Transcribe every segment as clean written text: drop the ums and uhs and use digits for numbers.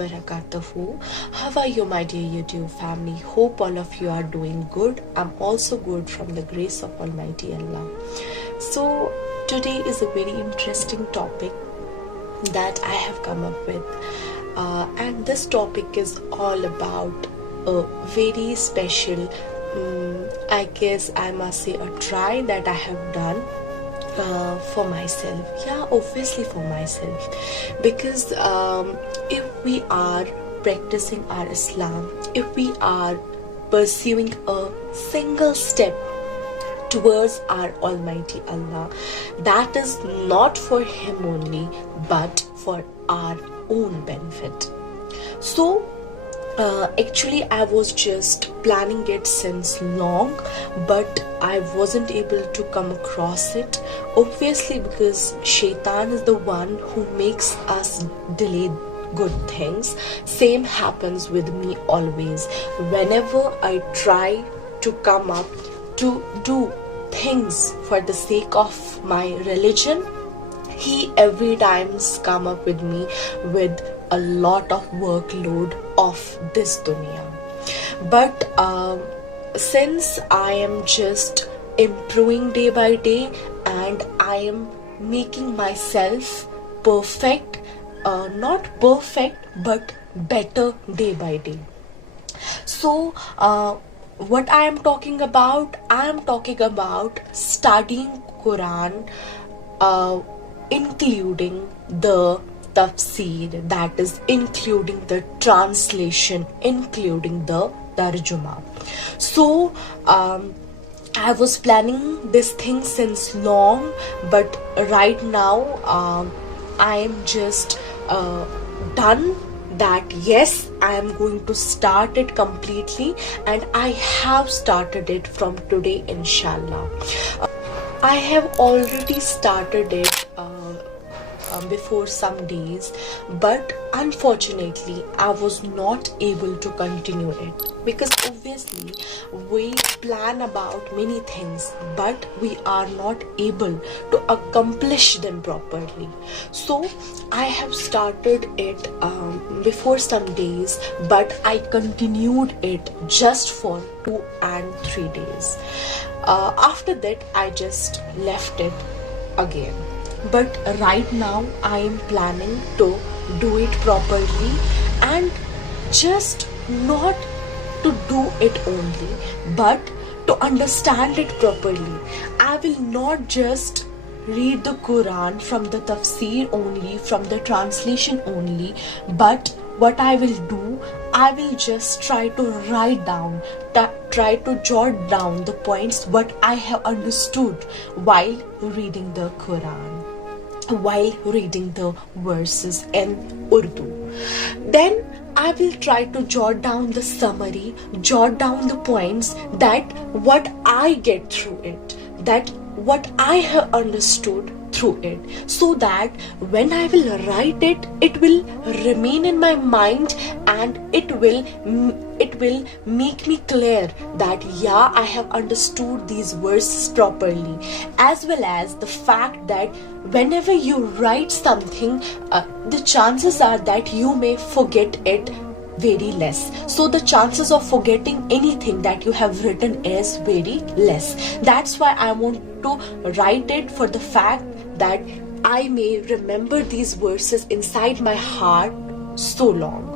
Wabarakatuh. How are you, my dear YouTube family? Hope all of you are doing good. I'm also good from the grace of Almighty Allah. So today is a very interesting topic that I have come up with, and this topic is all about a very special, I guess I must say, a try that I have done for myself. Yeah, obviously for myself, because if we are practicing our Islam, if we are pursuing a single step towards our Almighty Allah, that is not for Him only, but for our own benefit. So actually I was just planning it since long, but I wasn't able to come across it, obviously because Shaitan is the one who makes us delay good things. Same happens with me always. Whenever I try to come up to do things for the sake of my religion, he every times come up with me with a lot of workload of this dunya. But since I am just improving day by day and I am making myself perfect, not perfect but better day by day. So what I am talking about studying Quran, including the tafsir, that is including the translation, including the tarjuma. So I was planning this thing since long, but right now I am just done that. Yes, I am going to start it completely, and I have started it from today, inshallah. I have already started it before some days, but unfortunately I was not able to continue it, because obviously we plan about many things but we are not able to accomplish them properly. So I have started it before some days, but I continued it just for 2 and 3 days. After that I just left it again. But right now I am planning to do it properly, and just not to do it only, but to understand it properly. I will not just read the Quran from the tafsir only, from the translation only, but what I will do, I will just try to write down, try to jot down the points what I have understood while reading the Quran, while reading the verses in Urdu. Then I will try to jot down the summary, jot down the points, that what I get through it, that what I have understood through it, so that when I will write it, it will remain in my mind, and it will make me clear that yeah, I have understood these verses properly, as well as the fact that whenever you write something, the chances are that you may forget it very less. So the chances of forgetting anything that you have written is very less. That's why I want to write it, for the fact that I may remember these verses inside my heart so long.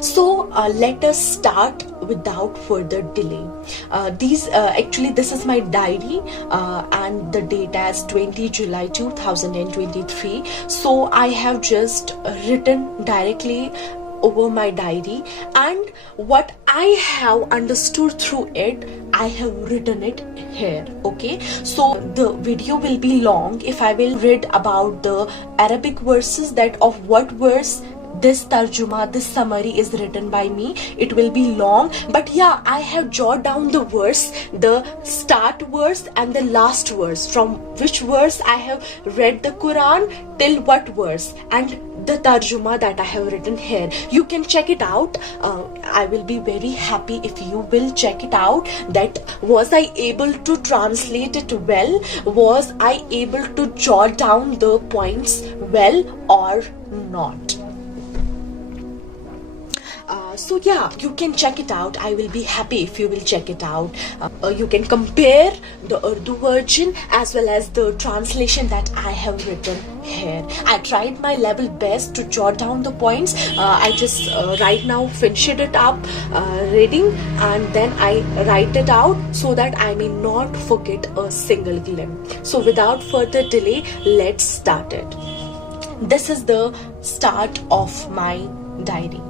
So let us start without further delay. Actually this is my diary, and the date is 20 July 2023. So I have just written directly over my diary, and what I have understood through it, I have written it here. Okay, so the video will be long if I will read about the Arabic verses, that of what verse this tarjuma, this summary is written by me. It will be long, but yeah, I have jotted down the verse, the start verse and the last verse, from which verse I have read the Quran till what verse, and the tarjuma that I have written here. You can check it out. I will be very happy if you will check it out, that was I able to translate it well, was I able to jot down the points well or not. So yeah, you can check it out. I will be happy if you will check it out. You can compare the Urdu version as well as the translation that I have written here. I tried my level best to jot down the points. I just right now finished it up reading, and then I write it out so that I may not forget a single glimpse. So without further delay, let's start it. This is the start of my diary.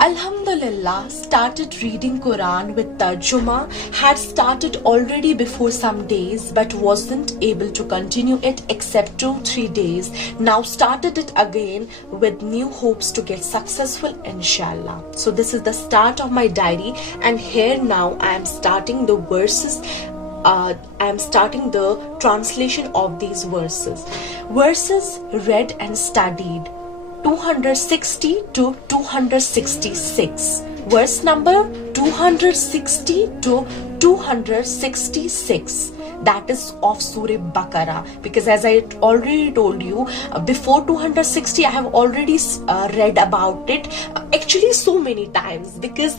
Alhamdulillah, started reading Quran with Tarjuma, had started already before some days but wasn't able to continue it except 2-3 days. Now started it again with new hopes to get successful, inshallah. So this is the start of my diary, and here now I am starting the verses. I am starting the translation of these verses. Verses read and studied 260 to 266. Verse number 260 to 266. That is of Surah Bakarah, because as I already told you, before 260 I have already read about it, actually so many times, because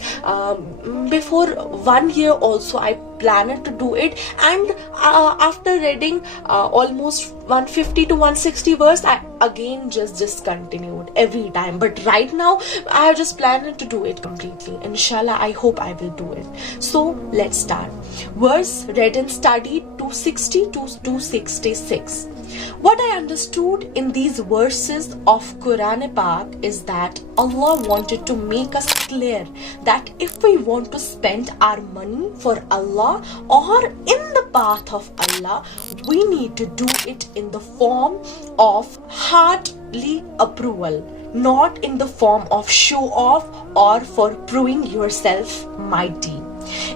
before 1 year also I planned to do it, and after reading almost 150 to 160 verse, I again just discontinued every time. But right now I have just planned to do it completely. Inshallah, I hope I will do it. So let's start. Verse read and studied 260 to 266. What I understood in these verses of Quranic is that Allah wanted to make us clear that if we want to spend our money for Allah or in the path of Allah, we need to do it in the form of heartly approval, not in the form of show off or for proving yourself mighty.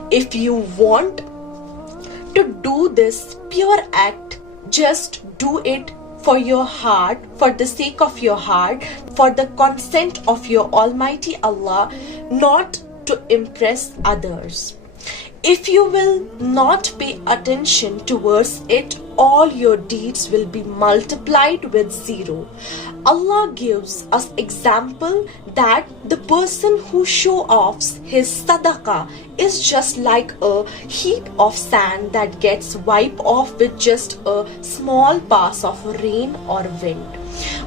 If you want to do this pure act, just do it for your heart, for the sake of your heart, for the consent of your Almighty Allah, not to impress others. If you will not pay attention towards it, all your deeds will be multiplied with 0. Allah gives us example that the person who show offs his sadaqah is just like a heap of sand that gets wiped off with just a small pass of rain or wind.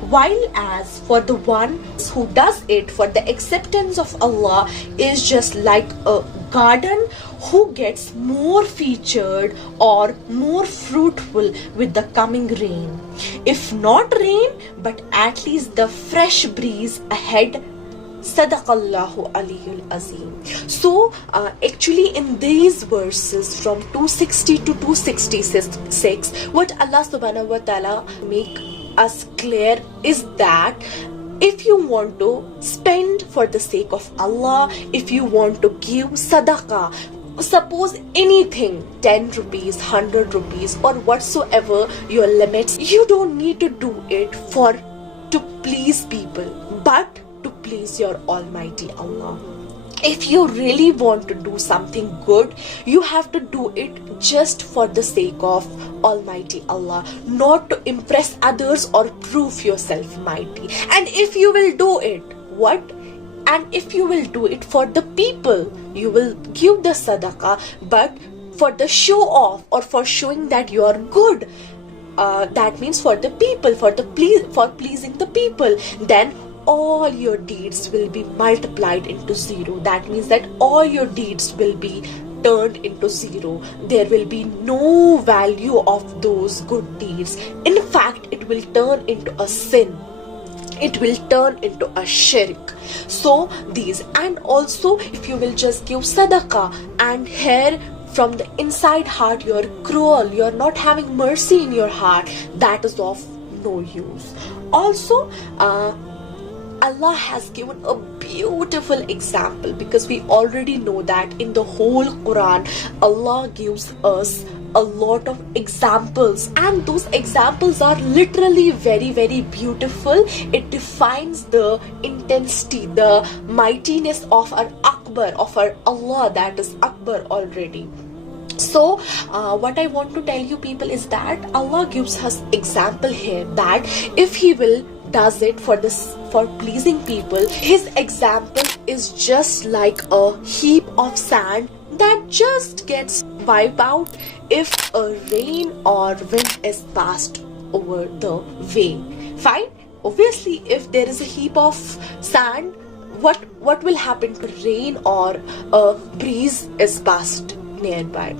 While as for the one who does it for the acceptance of Allah is just like a garden who gets more featured or more fruitful with the coming rain. If not rain, but at least the fresh breeze ahead. Sadaqallahu Aliyul Azim. So actually in these verses from 260 to 266, what Allah subhanahu wa ta'ala make us clear is that if you want to spend for the sake of Allah, if you want to give sadaqah, suppose anything, 10 rupees, 100 rupees or whatsoever your limits, you don't need to do it for to please people, but to please your Almighty Allah. If you really want to do something good, you have to do it just for the sake of Almighty Allah, not to impress others or prove yourself mighty. And if you will do it, what? And if you will do it for the people, you will give the sadaqah, but for the show off or for showing that you are good, that means for the people, for pleasing the people, then all your deeds will be multiplied into 0. That means that all your deeds will be turned into 0. There will be no value of those good deeds. In fact, it will turn into a sin. It will turn into a shirk. So these, and also if you will just give sadaqah and here from the inside heart you're cruel, you're not having mercy in your heart, that is of no use. Also Allah has given a beautiful example, because we already know that in the whole Quran Allah gives us a lot of examples, and those examples are literally very, very beautiful. It defines the intensity, the mightiness of our Akbar, of our Allah, that is Akbar already. So what I want to tell you people is that Allah gives us example here that if he will does it for pleasing people, his example is just like a heap of sand that just gets wiped out if a rain or wind is passed over the way. Fine? Obviously, if there is a heap of sand, what will happen to rain or a breeze is passed nearby?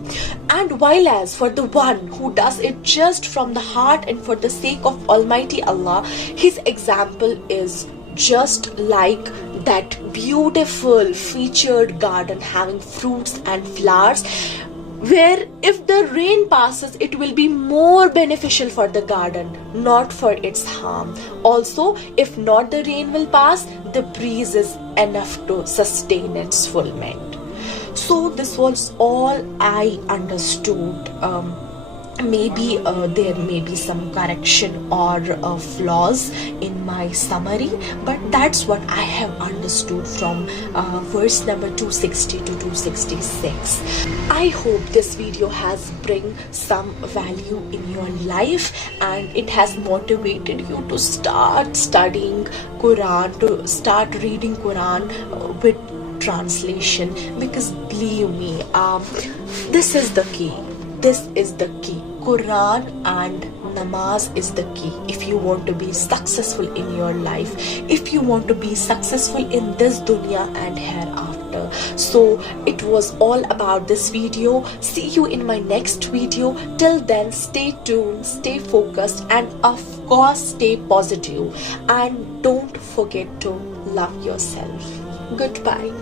And while as for the one who does it just from the heart and for the sake of Almighty Allah, his example is just like that beautiful featured garden having fruits and flowers, where if the rain passes, it will be more beneficial for the garden, not for its harm. Also, if not the rain will pass, the breeze is enough to sustain its fulfillment. So this was all I understood. Maybe there may be some correction or flaws in my summary, but that's what I have understood from verse number 260 to 266. I hope this video has bring some value in your life and it has motivated you to start studying Quran, to start reading Quran with translation, because believe me, this is the key. This is the key. Quran and namaz is the key. If you want to be successful in your life, if you want to be successful in this dunya and hereafter. So it was all about this video. See you in my next video. Till then, stay tuned, stay focused, and of course stay positive. And don't forget to love yourself. Goodbye.